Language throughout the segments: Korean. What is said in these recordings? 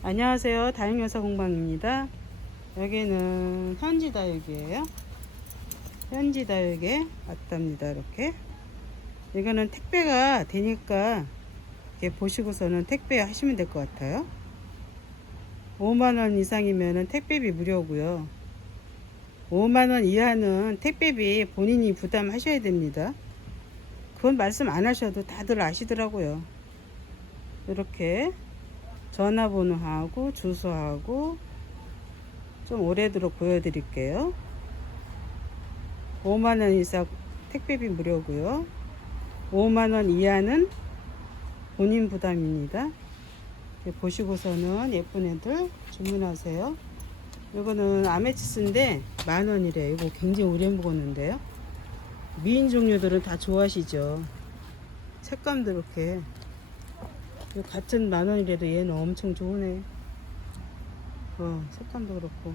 안녕하세요. 다육여사 공방입니다. 여기는 현지 다육이에요. 현지 다육에 왔답니다. 이렇게. 이거는 택배가 되니까 이렇게 보시고서는 택배 하시면 될 것 같아요. 5만원 이상이면 택배비 무료고요. 5만원 이하는 택배비 본인이 부담하셔야 됩니다. 그건 말씀 안 하셔도 다들 아시더라고요. 이렇게 전화번호하고 주소하고 좀 오래도록 보여드릴게요. 5만원 이상 택배비 무료고요. 5만원 이하는 본인 부담입니다. 보시고서는 예쁜 애들 주문하세요. 이거는 아메치스인데 만원이래요. 이거 굉장히 오래 먹었는데요. 미인 종류들은 다 좋아하시죠. 색감도 이렇게 같은 만 원이라도 얘는 엄청 좋으네. 어, 색감도 그렇고.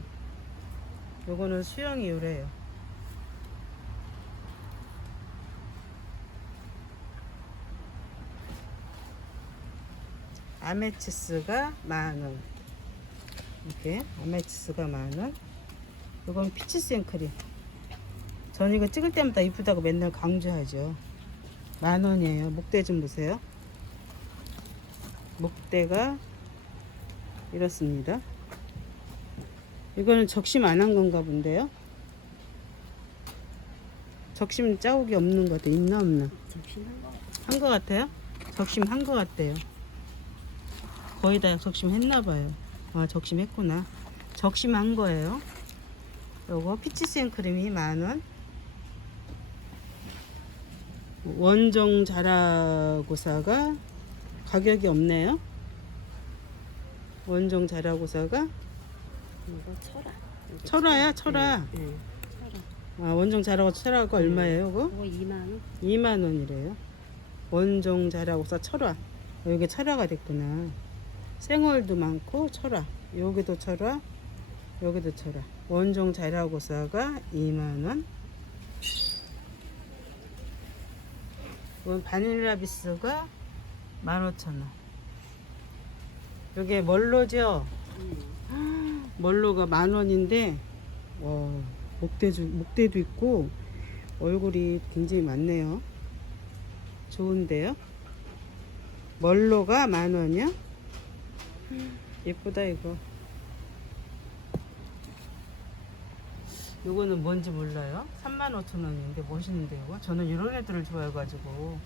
요거는 수영이 요래요. 아메치스가 만 원. 이렇게 아메치스가 만 원. 요건 피치 생크림. 전 이거 찍을 때마다 이쁘다고 맨날 강조하죠. 만 원이에요. 목대 좀 보세요. 목대가 이렇습니다. 이거는 적심 안 한 건가 본데요. 적심 자국이 없는 것 같아요. 있나 없나? 한것 같아요? 적심 한것 같대요. 거의 다 적심 했나 봐요. 아, 적심 했구나. 적심 한 거예요. 요거 피치 생크림이 만 원. 원종 자라고사가 가격이 없네요. 원종 자라고사가 이거 철아. 이거 철화야, 철화. 네, 네. 철아. 아, 원종 자라고사 철화가 얼마예요, 그거? 그거 2만 원. 2만 원이래요. 원종 자라고사 철화. 여기 철화가 됐구나. 생월도 많고 철화. 여기도 철화. 여기도 철화. 원종 자라고사가 2만 원. 이건 바닐라 비스가 15,000원. 이게 멀로죠? 음. 멀로가 만 원인데, 와, 목대도, 목대도 있고, 얼굴이 굉장히 많네요. 좋은데요? 멀로가 만 원이야? 예쁘다, 이거. 요거는 뭔지 몰라요. 35,000원인데 멋있는데 이거. 저는 이런 애들을 좋아해가지고.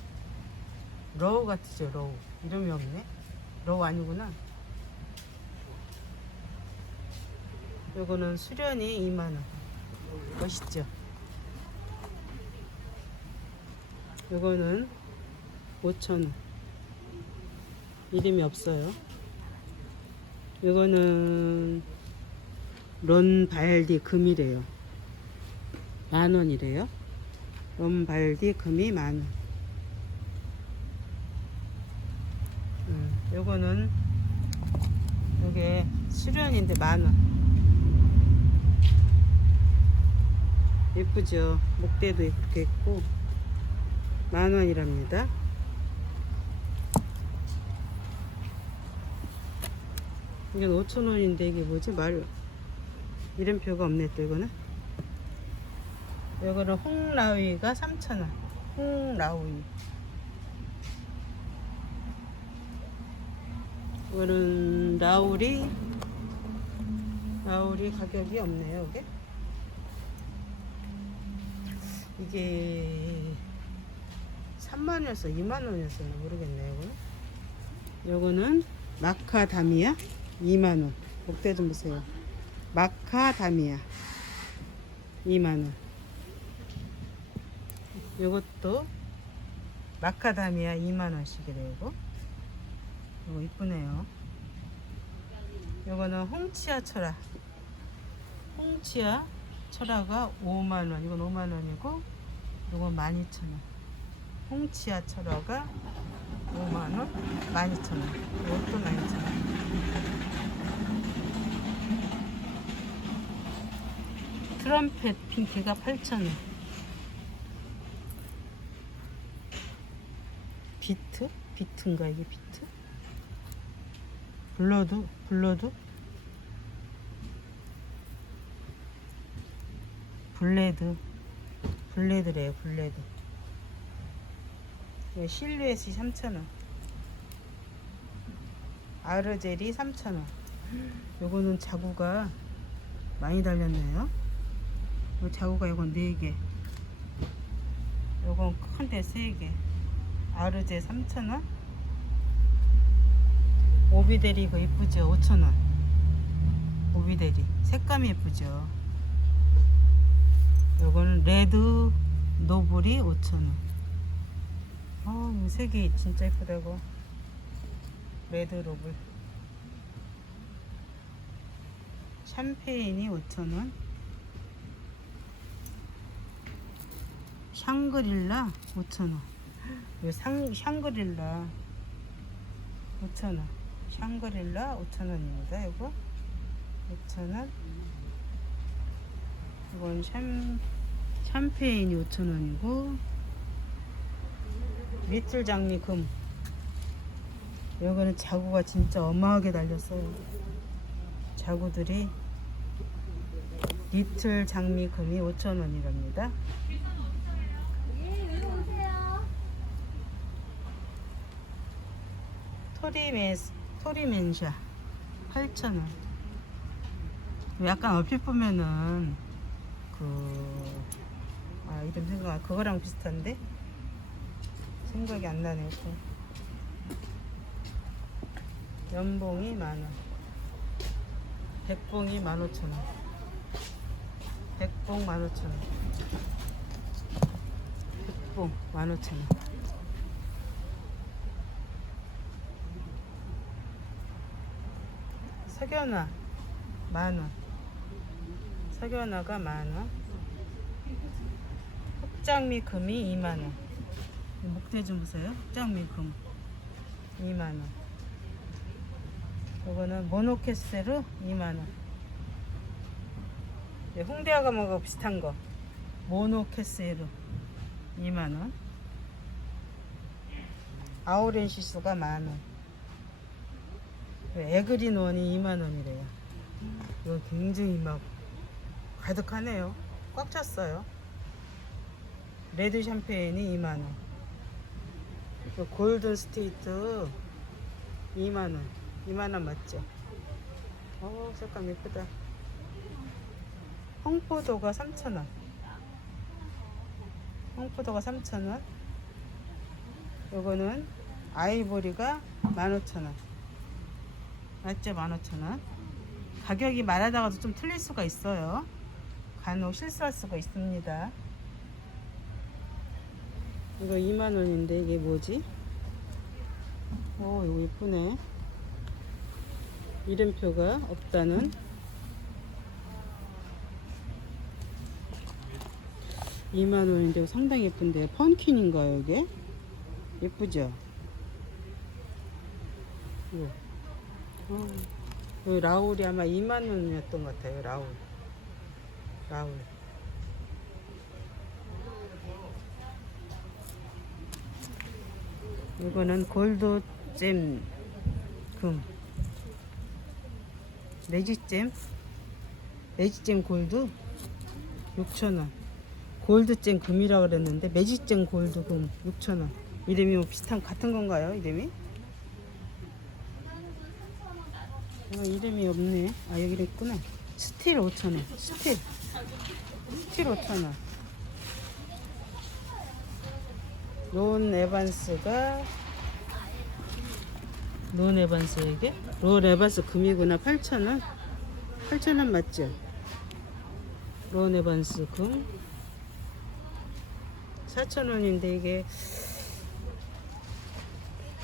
러우 같으죠, 러우. 이름이 없네. 러우 아니구나. 요거는 수련이 2만원. 멋있죠? 요거는 5,000원. 이름이 없어요. 요거는 런발디 금이래요. 만 원이래요. 런발디 금이 만 원. 음, 요거는 요게 수련인데 만 원. 예쁘죠? 목대도 예쁘게 있고 만 원이랍니다. 이건 5천 원인데 이게 뭐지? 말 이름표가 없네 또 이거는. 이거는 홍라위가 3천 원. 홍라위. 이거는 라울이 라울이 가격이 없네요 이게. 이게 3만 원에서 2만 원이었어 모르겠네요. 이거는. 요거는 마카다미아 2만 원. 목대 좀 보세요. 마카다미아 2만 원. 요것도 마카다미아 2만 원씩이래요. 이거. 이거 이쁘네요. 요거는 홍치아 철아. 홍치아 철화가 5만 원. 이건 5만 원이고 이건 12,000원. 홍치아 철화가 5만 원, 12,000원. 이것도 12,000원. 트럼펫 핑크가 8,000원. 비트? 비트인가 이게 비트? 블러드? 블러드? 블레드? 블레드래요 블레드. 실루엣이 3,000원. 아르젤이 3,000원. 요거는 자구가 많이 달렸네요. 요 자구가 요건 4개. 요건 큰데 3개. 아르제 3,000원 오비데리 이거 이쁘죠? 5,000원. 오비데리. 색감이 예쁘죠? 요거는 레드 노블이 5,000원. 어, 이 색이 진짜 예쁘다고. 레드 노블. 샴페인이 5,000원. 샹그릴라 5,000원. 요 상, 샹그릴라 5,000원 샹그릴라 5,000원입니다. 이거 5,000원. 이건 샴, 샴페인이 5,000원이고 리틀 장미 금. 여기는 자구가 진짜 어마하게 달렸어요. 자구들이 리틀 장미 금이 5,000원이랍니다. 토리메스 토리멘샤 8,000원 약간 얼핏 보면은 그, 아, 이름 생각, 그거랑 비슷한데? 생각이 안 나네요, 또. 연봉이 만원. 백봉이 만 오천 원. 백봉 만 오천 원. 백봉 만 오천 원. 석연화 만 원. 석연화가 만원. 흑장미 금이 2만원. 목대 좀 보세요. 흑장미 금 2만원. 이거는 모노케스로 2만원. 네, 홍대 아가모가 비슷한 거. 모노케스로 2만원. 아우렌시스가 만원 에그린 원이 2만원이래요 이거 굉장히 막 가득하네요. 꽉 찼어요. 레드 샴페인이 2만원. 골든 스테이트 2만원. 2만원 맞죠? 어, 색감 예쁘다. 홍포도가 3,000원. 홍포도가 3,000원. 요거는 아이보리가 15,000원. 맞죠? 15,000원. 가격이 말하다가도 좀 틀릴 수가 있어요. 간혹 실수할 수가 있습니다. 이거 2만원인데 이게 뭐지? 오 이거 예쁘네. 이름표가 없다는 2만원인데 상당히 예쁜데요. 펀킨인가요 이게? 예쁘죠? 이 이 라울이 아마 2만 원이었던 것 같아요. 라울. 라울. 이거는 골드잼 금. 매직잼. 매직잼 골드 6,000원. 골드잼 금이라 그랬는데 매직잼 골드 금 6,000원. 이름이 뭐 비슷한 같은 건가요? 이름이? 어, 이름이 없네. 아, 여기 있구나. 스틸 5,000원. 스틸. 스틸 5,000원. 론 에반스가 론 에반스에게? 론 에반스 금이구나. 8,000원. 8,000원 맞죠? 론 에반스 금. 4,000원인데 이게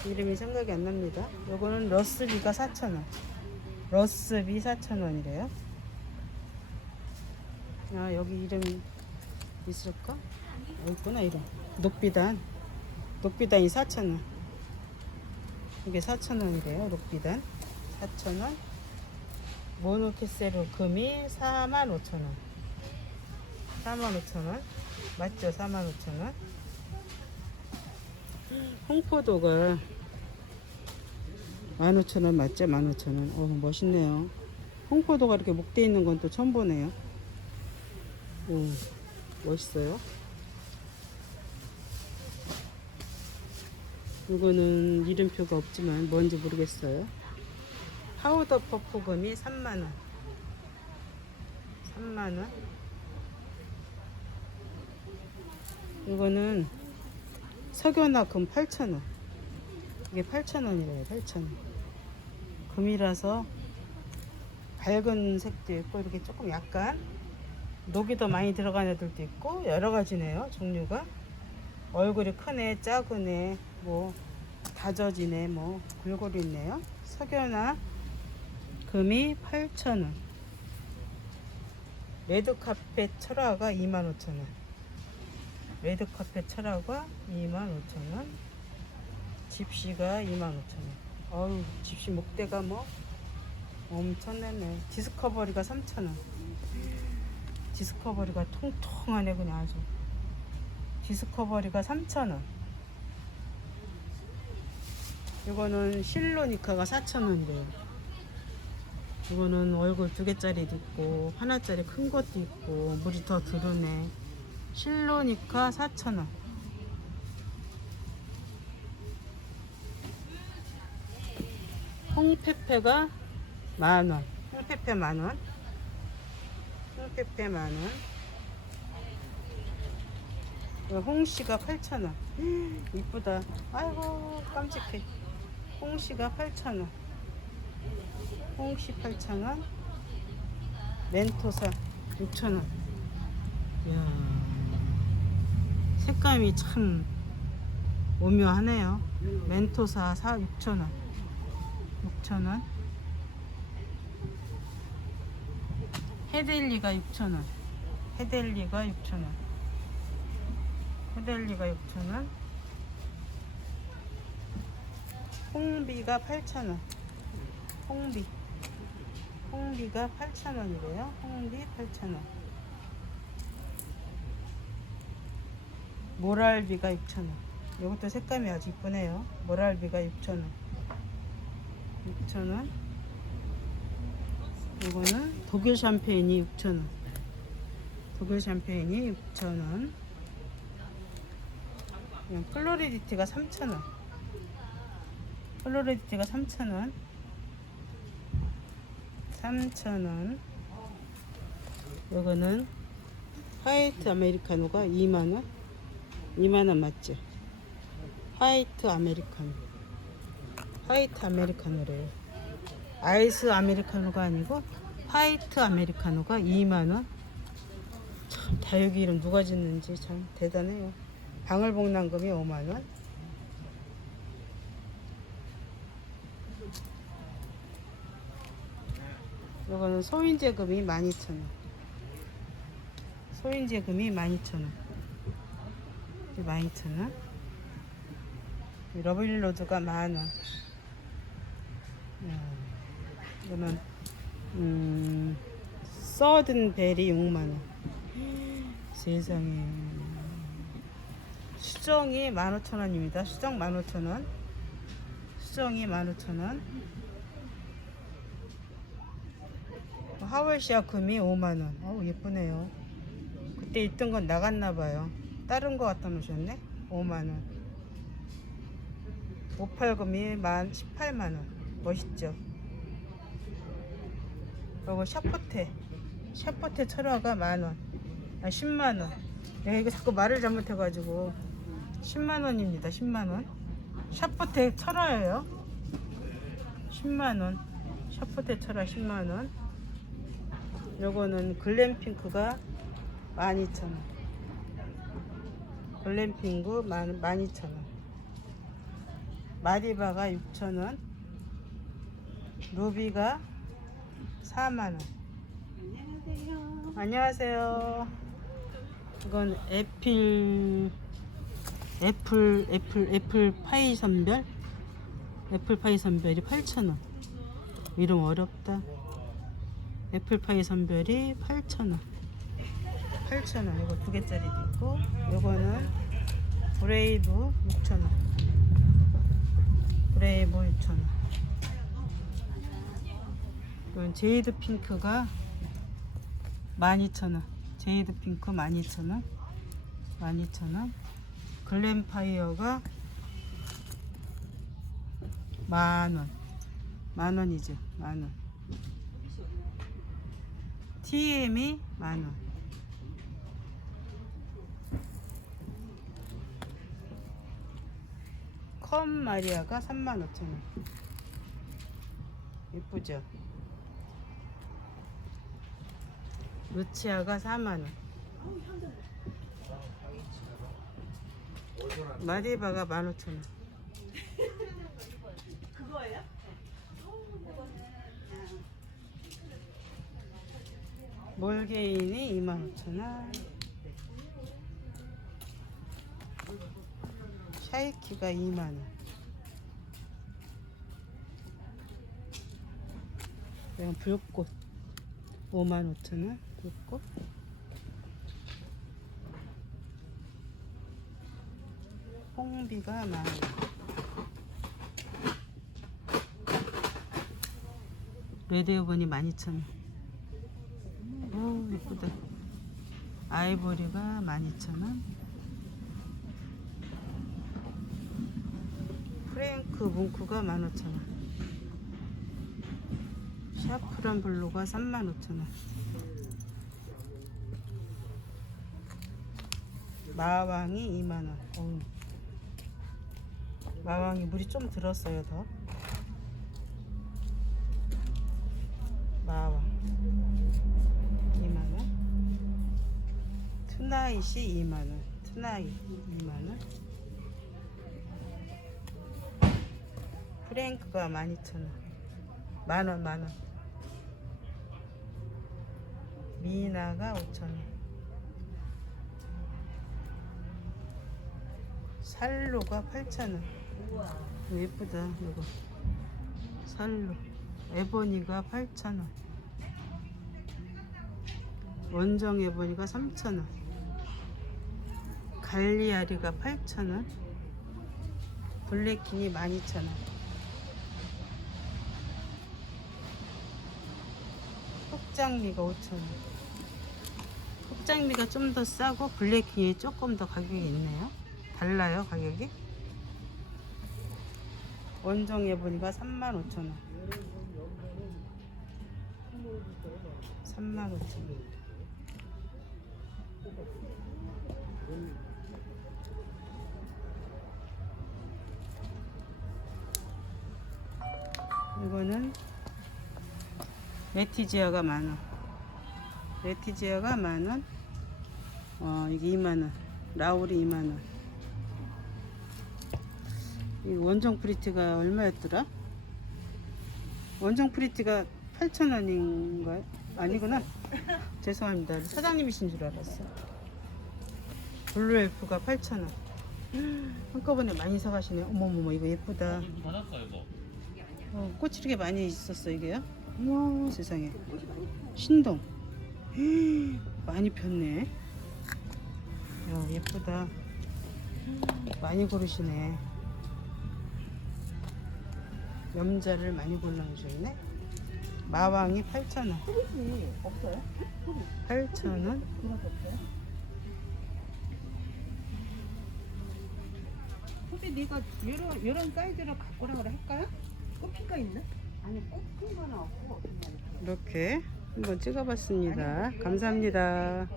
이름이 생각이 안 납니다. 요거는 러스비가 4,000원. 러스비 4,000원이래요. 아, 여기 이름이 있을까? 어, 있구나, 이름. 녹비단. 녹비단이 4,000원. 이게 4,000원이래요, 녹비단. 4,000원. 모노케세로 금이 45,000원. 45,000원. 맞죠? 45,000원. 홍포도가 15,000원 맞죠? 15,000원. 어, 멋있네요. 홍포도가 이렇게 목대 있는 건 또 처음 보네요. 오, 멋있어요. 이거는 이름표가 없지만 뭔지 모르겠어요. 파우더 퍼프금이 3만원. 3만원. 이거는 석연화 금 8,000원. 이게 8,000원이래요, 8,000원. 금이라서 밝은 색도 있고, 이렇게 조금 약간 녹이 더 많이 들어간 애들도 있고, 여러 가지네요, 종류가. 얼굴이 크네, 작으네, 뭐, 다져지네, 뭐, 골고루 있네요. 석연화 금이 8,000원. 레드카펫 철화가 25,000원. 레드카펫 철화가 25,000원. 집시가 25,000원. 어우, 집시 목대가 뭐 엄청나네. 디스커버리가 3,000원. 디스커버리가 통통하네 그냥 아주. 디스커버리가 3,000원. 이거는 실로니카가 4,000원이래요. 이거는 얼굴 두 개짜리도 있고 하나짜리 큰 것도 있고 물이 더 드르네. 실로니카 4,000원. 홍페페가 만원. 홍페페 만원. 홍페페 만원. 이거 홍씨가 8,000원. 이쁘다. 아이고, 깜찍해. 홍씨가 8,000원. 홍씨 8,000원. 멘토사 6,000원. 이야. 색감이 참 오묘하네요. 멘토사 4 6,000원. 6,000원. 헤델리가 6,000원. 헤델리가 6,000원. 헤델리가 6,000원. 홍비가 8,000원. 홍비. 홍비가 8,000원이래요. 홍비 8,000원. 모랄비가 6,000원. 이것도 색감이 아주 이쁘네요. 모랄비가 6,000원. 6,000원. 이거는 독일 샴페인이 6,000원. 독일 샴페인이 6,000원. 그냥 플로리디티가 3,000원. 플로리디티가 3,000원. 3,000원. 이거는 화이트 아메리카노가 2만원. 2만원 맞죠? 화이트 아메리카노. 화이트 아메리카노래요. 아이스 아메리카노가 아니고 화이트 아메리카노가 2만원. 참 다육이 이름 누가 짓는지 참 대단해요. 방울복랑금이 5만원. 이거는 소인제금이 12,000원. 소인제금이 12,000원. 12,000원. 러블로드가 만원. 이거는 음, 서든벨이 6만 원. 세상에. 수정이 15,000원입니다. 수정 15,000원. 수정이 15,000원. 하월 시아 금이 5만원. 어우, 예쁘네요. 그때 있던 건 나갔나봐요. 다른 거 갖다 놓으셨네? 5만원. 오팔금이 만 18만원. 멋있죠? 그리고 샤포테. 샤포테 철화가 만원. 아, 10만원. 내가 이거 자꾸 말을 잘못해가지고. 10만원입니다. 10만원. 샤포테 철화예요. 10만원. 샤포테 철화 10만원. 요거는 글램핑크가 12,000원. 글램핑크 12,000원. 마리바가 6,000원. 루비가 4만원. 안녕하세요. 안녕하세요. 이건 애플, 애플, 애플, 애플 파이 선별? 애플 파이 선별이 8,000원. 이름 어렵다. 애플 파이 선별이 8,000원. 8,000원. 이거 두 개짜리도 있고, 요거는 브레이브 6,000원. 브레이브 6,000원. 제이드 핑크가 12,000원. 제이드 핑크 12,000원. 12,000원. 글램파이어가 만원. 만원이죠. 만원. TM이 만원. 컴 마리아가 35,000원. 예쁘죠? 루치아가 4만원. 마디바가 15,000원. 몰게인이 25,000원. 샤이키가 2만원. 이건 불꽃 55,000원. 불꽃. 홍비가 만원. 레드오븐이 12,000원. 오 예쁘다. 아이보리가 12,000원. 프랭크 뭉크가 15,000원. 샤프란 블루가 35,000원. 마왕이 2만원. 어우. 마왕이 물이 좀 들었어요, 더. 마왕. 2만원. 투나잇이 2만원. 투나잇 2만원. 프랭크가 12,000원. 만원, 만원. 미나가 5,000원. 살로가 8,000원. 이거 예쁘다, 이거. 살로. 에보니가 8,000원. 원정 에보니가 3,000원. 갈리아리가 8,000원. 블랙킹이 12,000원. 흑장미가 5,000원. 흑장미가 좀 더 싸고 블랙킹이 조금 더 가격이 있네요. 달라요, 가격이? 원정에 보니까 35,000원. 35,000원. 이거는 레티지아가 만원. 레티지아가 만원. 어, 이게 2만원. 라울이 2만원. 이 원정 프리티가 얼마였더라? 원정 프리티가 8,000원인가요? 아니구나. 죄송합니다. 사장님이신 줄 알았어. 블루 엘프가 8,000원. 한꺼번에 많이 사가시네. 어머머머, 이거 예쁘다. 어, 꽃이 이렇게 많이 있었어, 이게요? 우와, 세상에. 신동. 많이 폈네. 야, 예쁘다. 많이 고르시네. 염자를 많이 골라주셨네. 마왕이 8,000원. 없어요? 8,000원. 근데 네가 이런 이런 사이즈로 갖고 오라 그래 할까요? 꽃피가 있나? 아니 꽃핀 거는 없고 그냥 이렇게 한번 찍어봤습니다. 감사합니다.